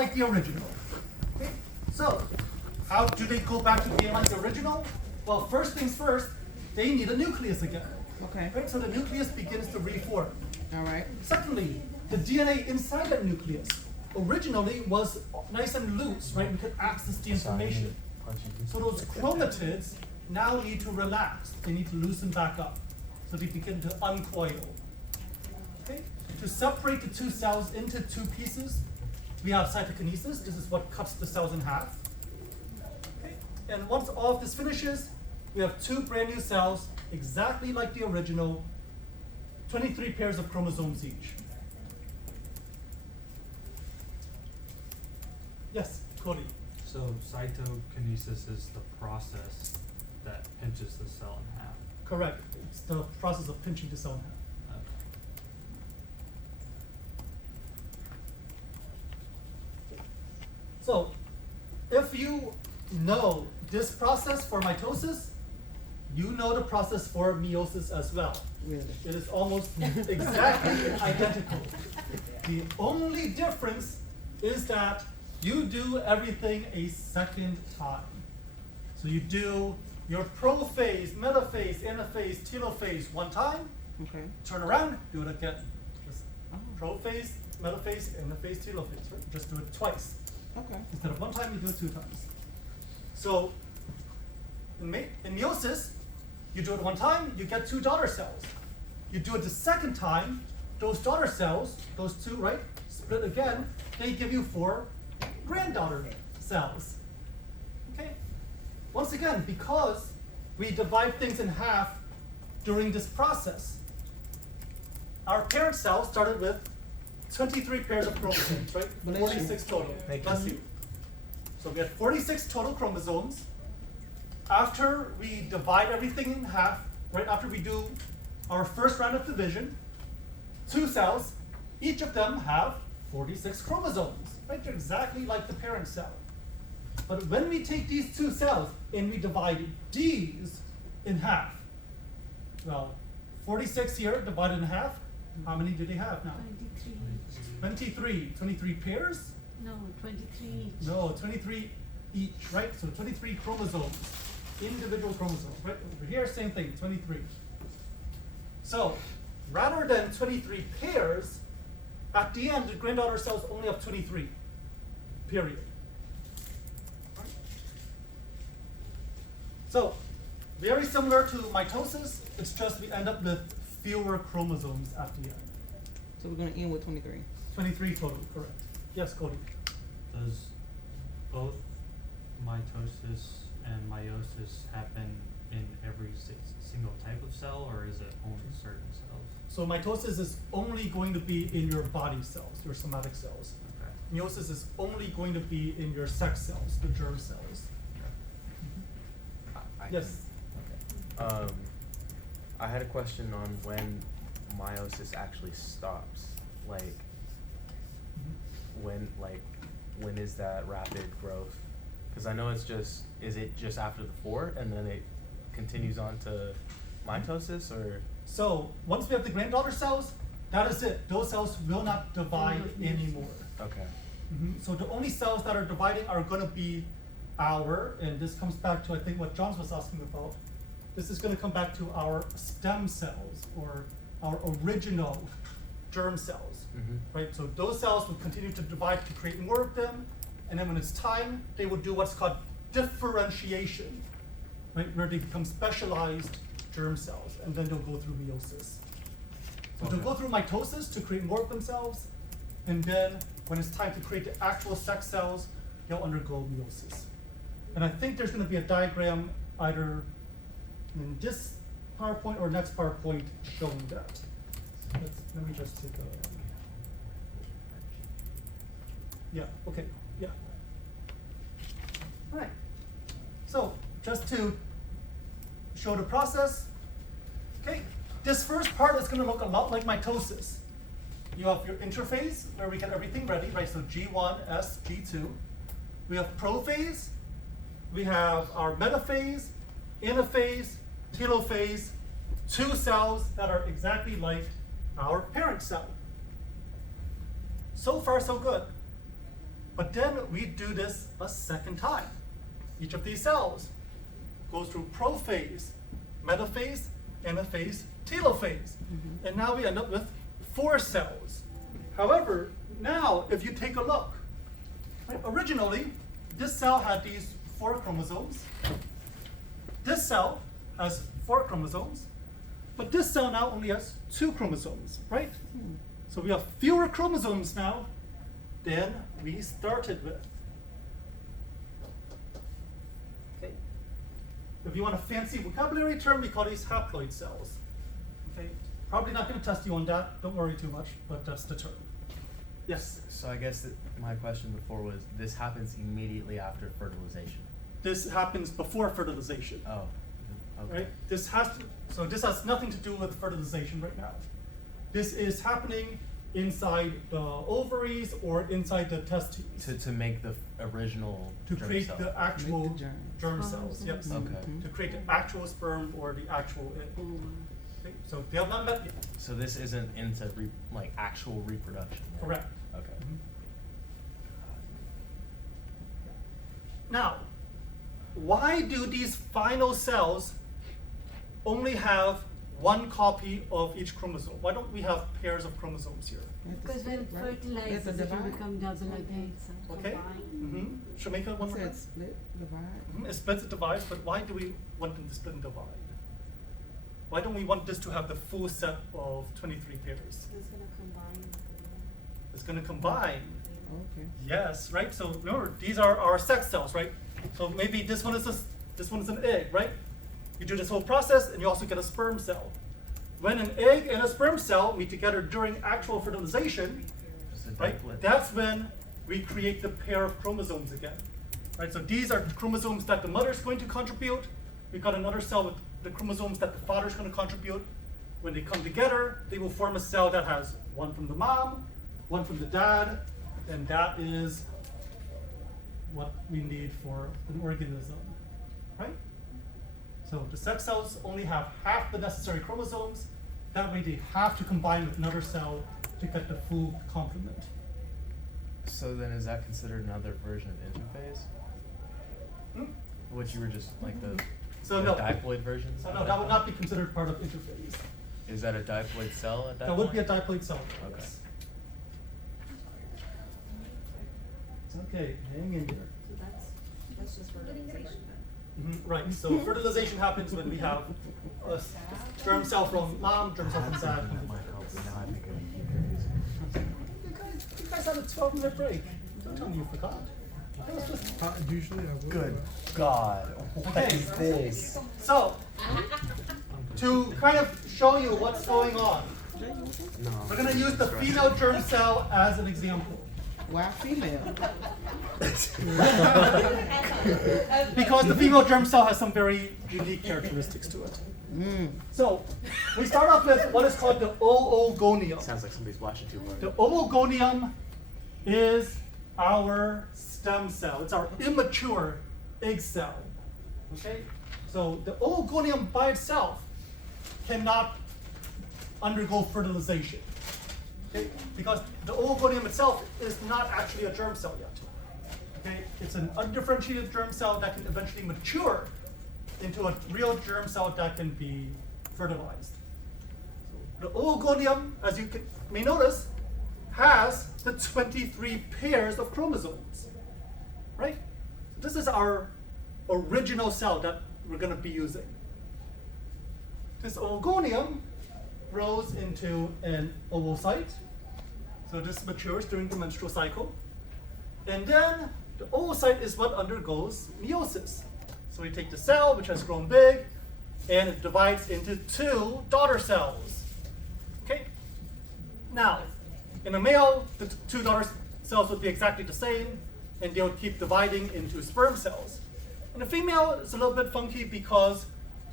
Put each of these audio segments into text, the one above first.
like the original. Okay? So, how do they go back to being like the original? Well, first things first, they need a nucleus again. Okay. Right? So the nucleus begins to reform. All right. Secondly, the DNA inside that nucleus originally was nice and loose, right? We could access the information. So those chromatids now need to relax. They need to loosen back up. So they begin to uncoil. Okay? To separate the two cells into two pieces, we have cytokinesis. This is what cuts the cells in half. Okay? And once all of this finishes, we have two brand new cells, exactly like the original, 23 pairs of chromosomes each. Yes, Cody. So cytokinesis is the process that pinches the cell in half. Correct. It's the process of pinching the cell in half. Okay. So, if you know this process for mitosis, you know the process for meiosis as well. Really? It is almost exactly identical. The only difference is that you do everything a second time. So you do your prophase, metaphase, anaphase, telophase one time, Okay. turn around, do it again. Just prophase, metaphase, anaphase, telophase, right? Just do it twice. Okay. Instead of one time, you do it two times. So in meiosis, you do it one time, you get two daughter cells. You do it the second time, those daughter cells, those two, right, split again, they give you 4 granddaughter cells. Okay? Once again, because we divide things in half during this process, our parent cell started with 23 pairs of chromosomes, right? Bless you. 46 total. Thank Bless you. you. So we had 46 total chromosomes. After we divide everything in half, right after we do our first round of division, 2 cells, each of them have 46 chromosomes, right? They're exactly like the parent cell. But when we take these 2 cells and we divide these in half, well, 46 here divided in half, how many do they have now? 23. 23 pairs? No, 23. No, 23 each, right? So 23 chromosomes, individual chromosomes, right? Over here, same thing, 23. So rather than 23 pairs, at the end, the granddaughter cells only have 23, period. Right? So very similar to mitosis, it's just we end up with fewer chromosomes at the end. So we're gonna end with 23. 23 total, correct. Yes, Cody. Does both mitosis and meiosis happen in every single type of cell, or is it only certain cells? So mitosis is only going to be in your body cells, your somatic cells. Okay. Meiosis is only going to be in your sex cells, the germ cells. Yes. Okay. I had a question on when meiosis actually stops. Like, when is that rapid growth? Because I know is it just after the 4 and then it continues on to mitosis, or? So once we have the granddaughter cells, that is it. Those cells will not divide anymore. Okay. So the only cells that are dividing are going to be and this comes back to I think what John was asking about. This is going to come back to our stem cells or our original germ cells, right? So those cells will continue to divide to create more of them, and then when it's time, they will do what's called differentiation, right? Where they become specialized germ cells, and then they'll go through meiosis. So they'll go through mitosis to create more of themselves, and then when it's time to create the actual sex cells, they'll undergo meiosis. And I think there's going to be a diagram either in this PowerPoint or next PowerPoint showing that. Let me just take a. Yeah, okay, yeah. All right. So just to show the process, okay, this first part is going to look a lot like mitosis. You have your interphase where we get everything ready, right? So G1, S, G2. We have prophase. We have our metaphase, anaphase, telophase, 2 cells that are exactly like our parent cell. So far, so good. But then we do this a second time. Each of these cells goes through prophase, metaphase, anaphase, telophase. And now we end up with 4 cells. However, now if you take a look, right, originally this cell had these 4 chromosomes. This cell has 4 chromosomes, but this cell now only has 2 chromosomes, right? So we have fewer chromosomes now than we started with. Okay. If you want a fancy vocabulary term, we call these haploid cells. Okay. Probably not going to test you on that. Don't worry too much, but that's the term. Yes. So I guess that my question before was, this happens immediately after fertilization. This happens before fertilization. Oh, okay. Right? This has nothing to do with fertilization right now. This is happening inside the ovaries or inside the testes To make the original to germ create cell. the actual Make the germ. germ Sperm cells. Yes. cells. Okay. To create the actual sperm or the actual egg. Okay, so they have not met yet. So this isn't into like actual reproduction. Right? Correct. Okay. Now, why do these final cells only have 1 copy of each chromosome? Why don't we have pairs of chromosomes here? Because when fertilized, That's a it will divide. become double again. So Okay. combine. Shamika, one It more said time. split, divide. It splits and divides, but why do we want them to split and divide? Why don't we want this to have the full set of 23 pairs? It's gonna combine with the It's going to combine. Okay. Yes, right? So remember, these are our sex cells, right? So maybe this one is an egg, right? You do this whole process and you also get a sperm cell. When an egg and a sperm cell meet together during actual fertilization, Just a right? diplet. That's when we create the pair of chromosomes again. Right? So these are the chromosomes that the mother is going to contribute. We've got another cell with the chromosomes that the father is going to contribute. When they come together, they will form a cell that has 1 from the mom, 1 from the dad, and that is what we need for an organism, right? So the sex cells only have half the necessary chromosomes. That way they have to combine with another cell to get the full complement. So then is that considered another version of interphase? Hmm? What you were just like the, So the no. diploid version? So no, that would not be considered part of interphase. Is that a diploid cell at that That would be a point? diploid cell. Okay. Yes. It's okay, hang in there. So that's just fertilization. Right, so fertilization happens when we have a germ cell from mom, germ cell from dad. You guys had a 12-minute break. Don't tell me you forgot. That was just Usually I would. Good God. What Okay. is this? so. To kind of show you what's going on, No. we're going to use the female germ cell as an example. Why female? Because the female germ cell has some very unique characteristics to it. So, we start off with what is called the oogonium. Sounds like somebody's watching too hard. The oogonium is our stem cell. It's our immature egg cell. Okay? So the oogonium by itself cannot undergo fertilization. Okay? Because the oogonium itself is not actually a germ cell yet. Okay? It's an undifferentiated germ cell that can eventually mature into a real germ cell that can be fertilized. The oogonium, as you may notice, has the 23 pairs of chromosomes, right? So this is our original cell that we're going to be using. This oogonium grows into an oocyte. So this matures during the menstrual cycle. And then the oocyte is what undergoes meiosis. So we take the cell, which has grown big, and it divides into 2 daughter cells. Okay? Now, in a male, the 2 daughter cells would be exactly the same, and they would keep dividing into sperm cells. In a female, it's a little bit funky because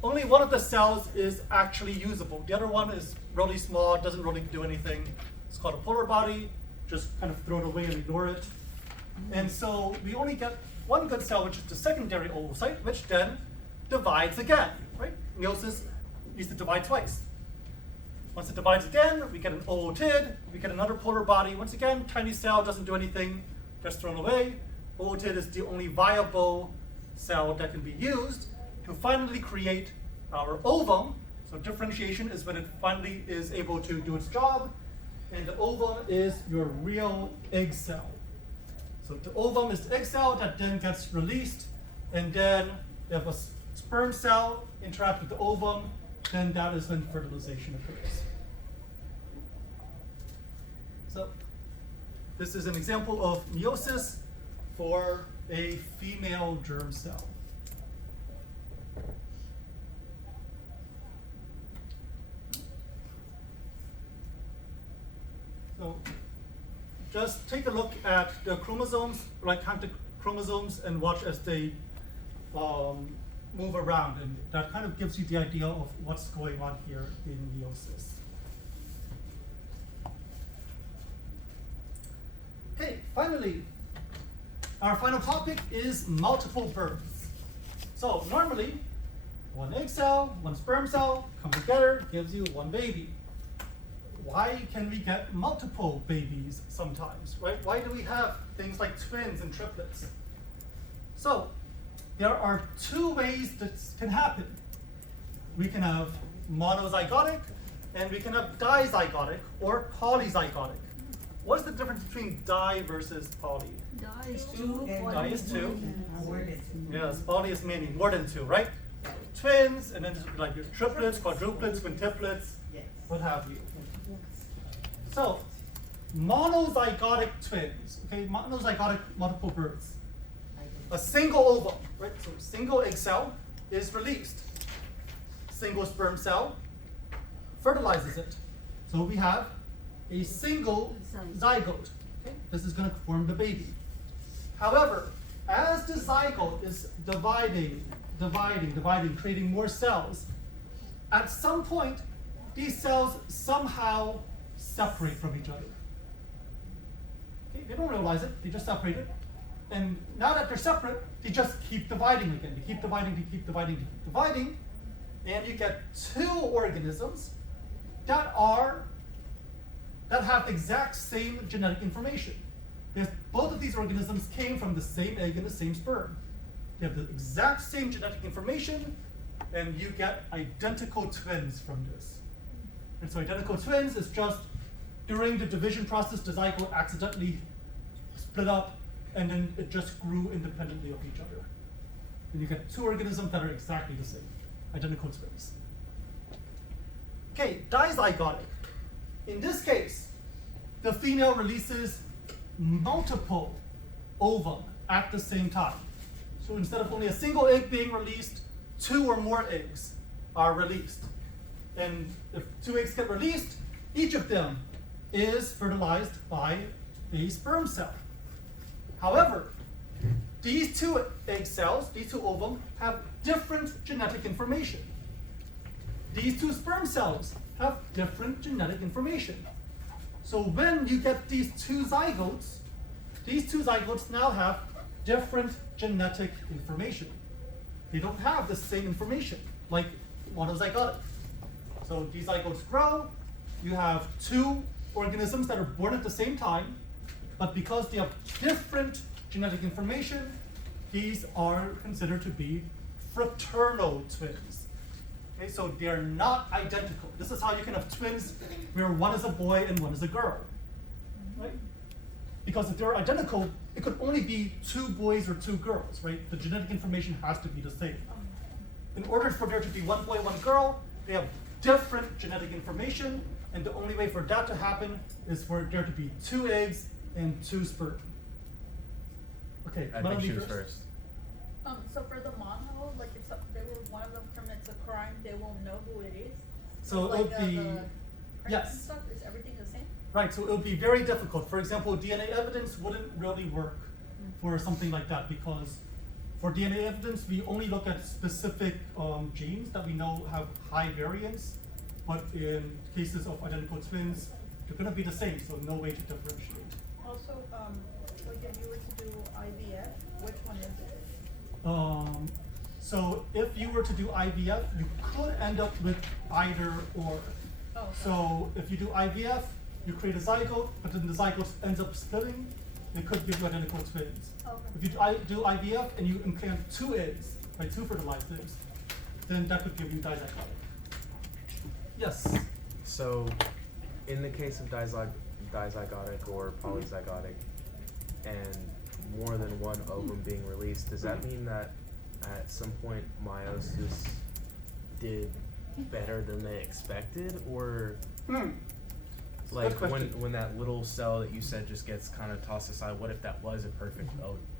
only one of the cells is actually usable. The other one is really small, doesn't really do anything. It's called a polar body. Just kind of throw it away and ignore it. And so we only get one good cell, which is the secondary oocyte, which then divides again, right? Meiosis used to divide twice. Once it divides again, we get an ootid, we get another polar body. Once again, tiny cell doesn't do anything, gets thrown away. Oocyte is the only viable cell that can be used to finally create our ovum. So differentiation is when it finally is able to do its job, and the ovum is your real egg cell. So the ovum is the egg cell that then gets released, and then if a sperm cell interacts with the ovum, then that is when fertilization occurs. So this is an example of meiosis for a female germ cell. So just take a look at the chromosomes, like count the chromosomes and watch as they move around, and that kind of gives you the idea of what's going on here in meiosis. Okay, finally, our final topic is multiple births. So normally, one egg cell, one sperm cell come together, gives you one baby. Why can we get multiple babies sometimes, right? Why do we have things like twins and triplets? So there are two ways this can happen. We can have monozygotic, and we can have dizygotic or polyzygotic. What's the difference between di versus poly? Di is two. Di is two. More than two. Yes, poly is meaning more than two, right? Twins, and then this would be like your triplets, quadruplets, quintuplets, what have you. So, monozygotic twins, okay, monozygotic multiple births. A single ovum, right? So single egg cell is released. Single sperm cell fertilizes it. So we have a single zygote. Okay? This is going to form the baby. However, as the zygote is dividing, creating more cells, at some point, these cells somehow separate from each other. Okay? They don't realize it, they just separate it. And now that they're separate, they just keep dividing again. They keep dividing, they keep dividing, they keep dividing. And you get two organisms that have the exact same genetic information. Because both of these organisms came from the same egg and the same sperm. They have the exact same genetic information, and you get identical twins from this. And so identical twins is just during the division process, the zygote accidentally split up, and then it just grew independently of each other. And you get two organisms that are exactly the same, identical twins. Okay, dizygotic. In this case, the female releases multiple ovum at the same time. So instead of only a single egg being released, two or more eggs are released. And if two eggs get released, each of them is fertilized by a sperm cell. However, these two egg cells, these two ovum, have different genetic information. These two sperm cells have different genetic information. So when you get these two zygotes now have different genetic information. They don't have the same information like monozygotic. So these zygotes grow, you have two organisms that are born at the same time, but because they have different genetic information, these are considered to be fraternal twins. Okay, so they're not identical. This is how you can have twins where one is a boy and one is a girl, right? Because if they're identical, it could only be two boys or two girls, right? The genetic information has to be the same. In order for there to be one boy, one girl, they have different genetic information, and the only way for that to happen is for there to be two eggs and two sperm. Okay, I think Melanie she was first. first. So for the mono, like if they were one of them commits a crime, they won't know who it is. So like, it would be, the prints and yes. stuff, is everything the same? Right, so it would be very difficult. For example, DNA evidence wouldn't really work for something like that, because for DNA evidence, we only look at specific genes that we know have high variance, but in cases of identical twins, they're gonna be the same, so no way to differentiate. Also, like if you were to do IVF, which one is it? So if you were to do IVF, you could end up with either or. Oh, So if you do IVF, you create a zygote, but then the zygote ends up splitting, it could give you identical twins. Okay. If you do IVF and you implant 2 eggs, right, 2 fertilized eggs, then that could give you dizygotic. Yes. So, in the case of dizygotic or polyzygotic, and more than one ovum being released, does that mean that at some point meiosis did better than they expected, or like Good question. when that little cell that you said just gets kind of tossed aside? What if that was a perfect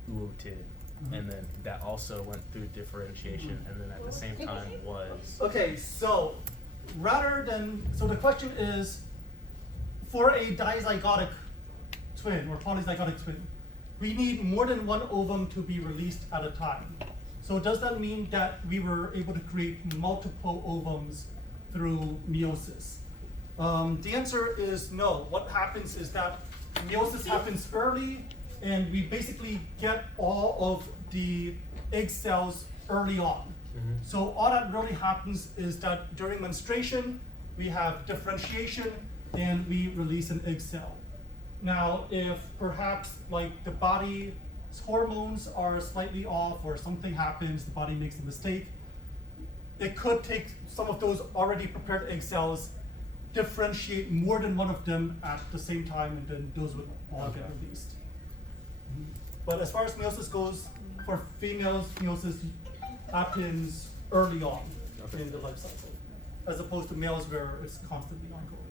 ootid, and then that also went through differentiation, and then at the same time was Okay, so so the question is, for a dizygotic twin or polyzygotic twin, we need more than one ovum to be released at a time. So does that mean that we were able to create multiple ovums through meiosis? The answer is no. What happens is that meiosis happens early, and we basically get all of the egg cells early on. So all that really happens is that during menstruation, we have differentiation and we release an egg cell. Now, if perhaps like the body's hormones are slightly off or something happens, the body makes a mistake, it could take some of those already prepared egg cells, differentiate more than one of them at the same time, and then those would all get released. But as far as meiosis goes, for females, meiosis happens early on in the life cycle, as opposed to males where it's constantly ongoing.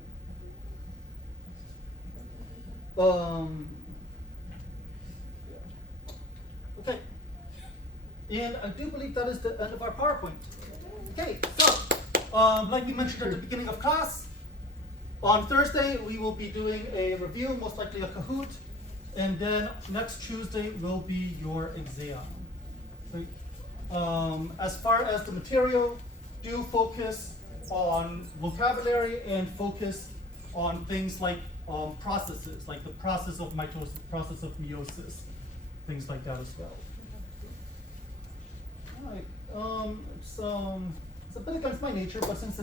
Okay, and I do believe that is the end of our PowerPoint. Okay, so like we mentioned at the beginning of class, on Thursday we will be doing a review, most likely a Kahoot, and then next Tuesday will be your exam. Okay. As far as the material, do focus on vocabulary and focus on things like processes, like the process of mitosis, process of meiosis, things like that as well. All right. It's a bit against my nature, but since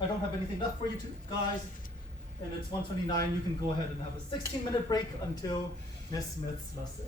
I don't have anything left for you two guys, and it's 1:29, you can go ahead and have a 16-minute break until Miss Smith's lesson.